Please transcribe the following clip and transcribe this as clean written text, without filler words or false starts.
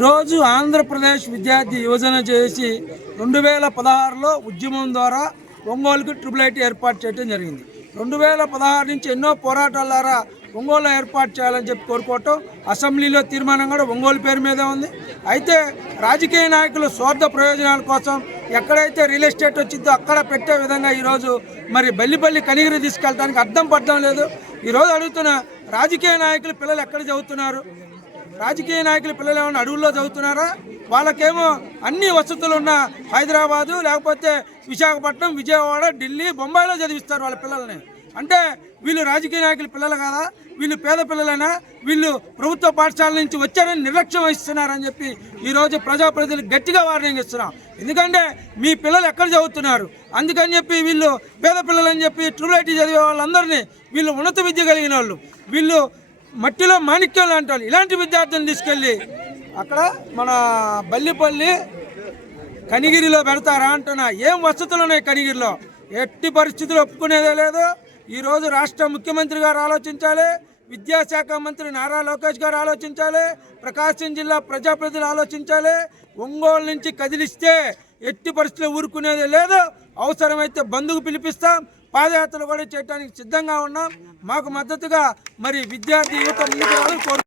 ఈరోజు ఆంధ్రప్రదేశ్ విద్యార్థి యువజన చేసి 2016లో ఉద్యమం ద్వారా ఒంగోలుకి ట్రిపుల్ ఐటీ ఏర్పాటు చేయడం జరిగింది. 2016 నుంచి ఎన్నో పోరాటాల ద్వారా ఒంగోలు ఏర్పాటు చేయాలని చెప్పి కోరుకోవటం, అసెంబ్లీలో తీర్మానం కూడా ఒంగోలు పేరు మీదే ఉంది. అయితే రాజకీయ నాయకులు స్వార్థ ప్రయోజనాల కోసం ఎక్కడైతే రియల్ ఎస్టేట్ వచ్చిందో అక్కడ పెట్టే విధంగా ఈరోజు మరి బల్లిపల్లి కనిగిరి తీసుకెళ్ళడానికి అర్థం పడడం లేదు. ఈరోజు అడుగుతున్న రాజకీయ నాయకులు పిల్లలు ఎక్కడ చదువుతున్నారు? రాజకీయ నాయకుల పిల్లలు ఏమన్నా అడవుల్లో చదువుతున్నారా? వాళ్ళకేమో అన్ని వసతులు ఉన్న హైదరాబాదు లేకపోతే విశాఖపట్నం, విజయవాడ, ఢిల్లీ, బొంబాయిలో చదివిస్తారు వాళ్ళ పిల్లల్ని. అంటే వీళ్ళు రాజకీయ నాయకుల పిల్లలు కాదా? వీళ్ళు పేద పిల్లలైనా? వీళ్ళు ప్రభుత్వ పాఠశాల నుంచి వచ్చారని నిర్లక్ష్యం వహిస్తున్నారని చెప్పి ఈరోజు ప్రజాప్రతినిధులు గట్టిగా వార్నింగ్ ఇస్తున్నాం. ఎందుకంటే మీ పిల్లలు ఎక్కడ చదువుతున్నారు? అందుకని చెప్పి వీళ్ళు పేద పిల్లలని చెప్పి ట్రిపుల్ ఐటీ చదివే వాళ్ళందరినీ వీళ్ళు ఉన్నత విద్య కలిగిన వాళ్ళు, వీళ్ళు మట్టిలో మాణిక్యం లాంటి వాళ్ళు, ఇలాంటి విద్యార్థులను తీసుకెళ్ళి అక్కడ మన బల్లిపల్లి కనిగిరిలో పెడతారా అంటున్నా. ఏం వసతులు ఉన్నాయి కనిగిరిలో? ఎట్టి పరిస్థితులు ఒప్పుకునేదే లేదు. ఈరోజు రాష్ట్ర ముఖ్యమంత్రి గారు ఆలోచించాలి, విద్యాశాఖ మంత్రి నారా లోకేష్ గారు ఆలోచించాలి, ప్రకాశం జిల్లా ప్రజాప్రతినిధులు ఆలోచించాలి. ఒంగోలు నుంచి కదిలిస్తే ఎట్టి పరిస్థితులు ఊరుకునేదే లేదు. అవసరమైతే బంధుకు పిలిపిస్తాం, పాదయాత్రలు కూడా చేయడానికి సిద్ధంగా ఉన్నాం. మాకు మద్దతుగా మరి విద్యార్థి యువత ముందుకు రావాలని కోరుకుంటున్నాం.